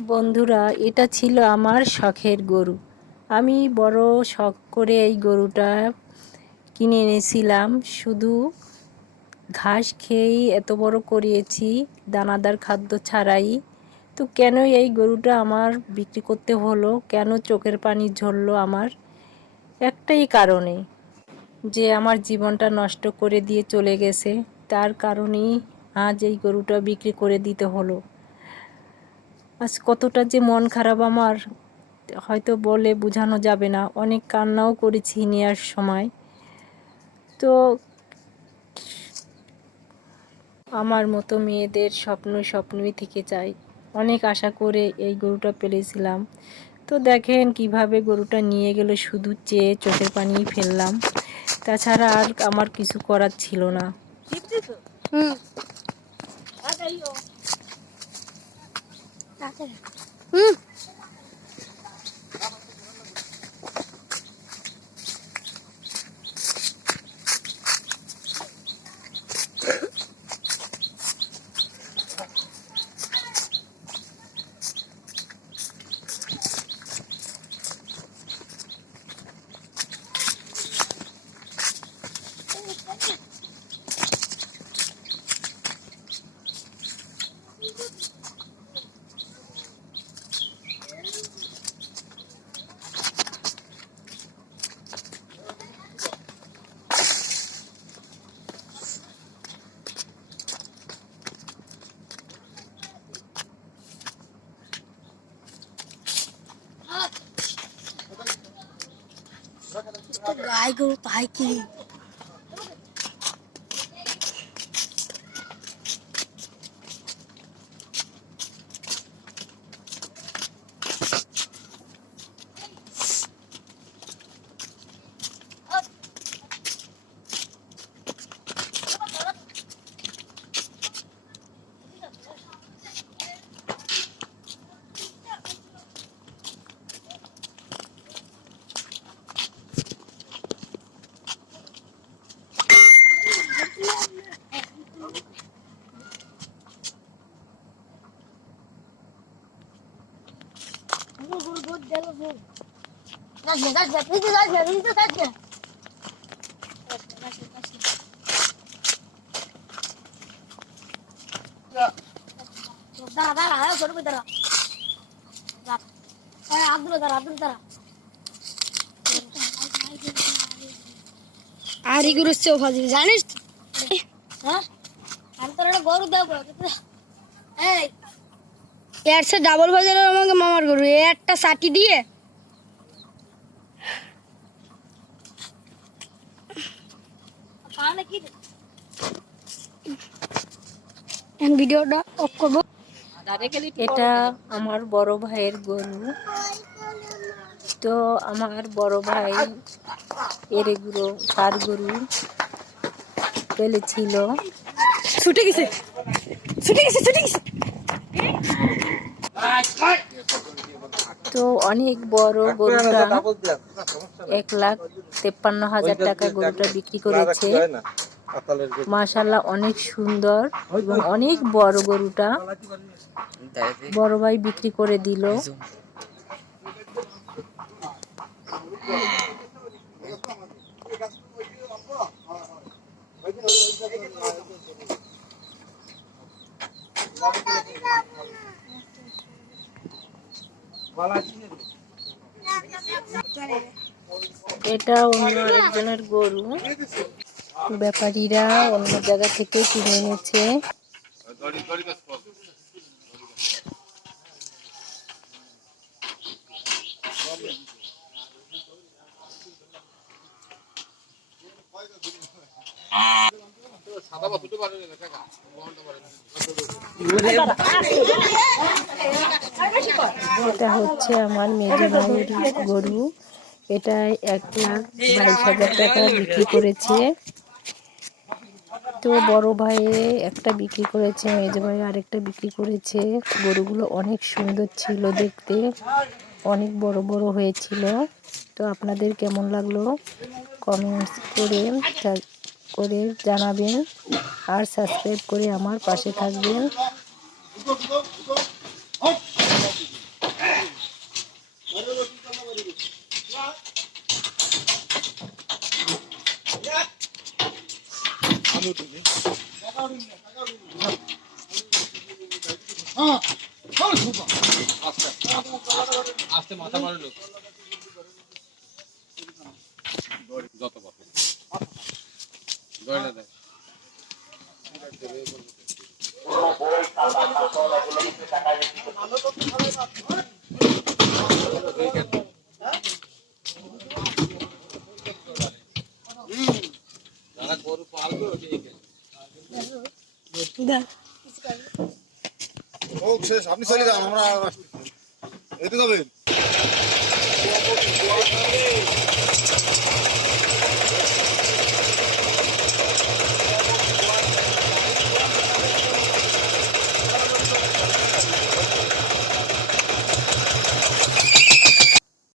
বন্ধুরা, এটা ছিল আমার শখের গরু। আমি বড় শখ করে এই গরুটা কিনে এনেছিলাম। শুধু ঘাস খেয়েই এত বড় করিয়েছি, দানাদার খাদ্য ছাড়াই। তো কেন এই গরুটা আমার বিক্রি করতে হলো, কেন চোখের পানি ঝরলো আমার? একটাই কারণে, যে আমার জীবনটা নষ্ট করে দিয়ে চলে গেছে, তার কারণেই আজ এই গরুটা বিক্রি করে দিতে হলো। আজ কতটা যে মন খারাপ আমার, হয়তো বলে বোঝানো যাবে না। অনেক কান্নাও করেছি নেওয়ার সময়। তো আমার মতো মেয়েদের স্বপ্নই থেকে যায়। অনেক আশা করে এই গরুটা পেলেছিলাম। তো দেখেন কিভাবে গরুটা নিয়ে গেল, শুধু চেয়ে চোখের পানি ফেললাম। তাছাড়া আর আমার কিছু করার ছিল না। গাই গরু তাই কি আর গরু চেয়েও ফাজিল জানিস? হ্যাঁ, আমি তোর একটা গরু দেবো। এই এর সে ডাবল বাজারের আমাকে মামার গরু একটা সাটি দিয়ে ভিডিওটা অফ করবো। এটা আমার বড় ভাইয়ের গরু। তো আমার বড় ভাই এর গরু তার গরু পেলেছিল। ছুটে গেছে ছুটে গেছে ছুটে গেছে। তো অনেক বড় গরুটা 1,53,000 টাকা গরুটা বিক্রি করেছে। মাশাআল্লাহ, অনেক সুন্দর এবং অনেক বড় গরুটা বড় ভাই বিক্রি করে দিল। এটা অন্য আরেকজনের গরু, ব্যাপারীরা অন্য জায়গা থেকে কিনে এনেছে। এটা হচ্ছে আমার মেজো ভাইয়ের গরু। এটা 1,22,000 টাকা বিক্রি করেছে। তো বড় ভাই একটা বিক্রি করেছে, মেজো ভাই আরেকটা বিক্রি করেছে। গরুগুলো অনেক সুন্দর ছিল দেখতে, অনেক বড় বড় হয়েছিল। তো আপনাদের কেমন লাগলো কমেন্টস করে জানাবেন, আর সাবস্ক্রাইব করে আমার পাশে থাকবেন। আস্তে মাথা মারে লোক যত কথা দয়না দেয় যারা গরু পালবে ও শেষ আপনি চলে যান আমরা এই তো যাবেন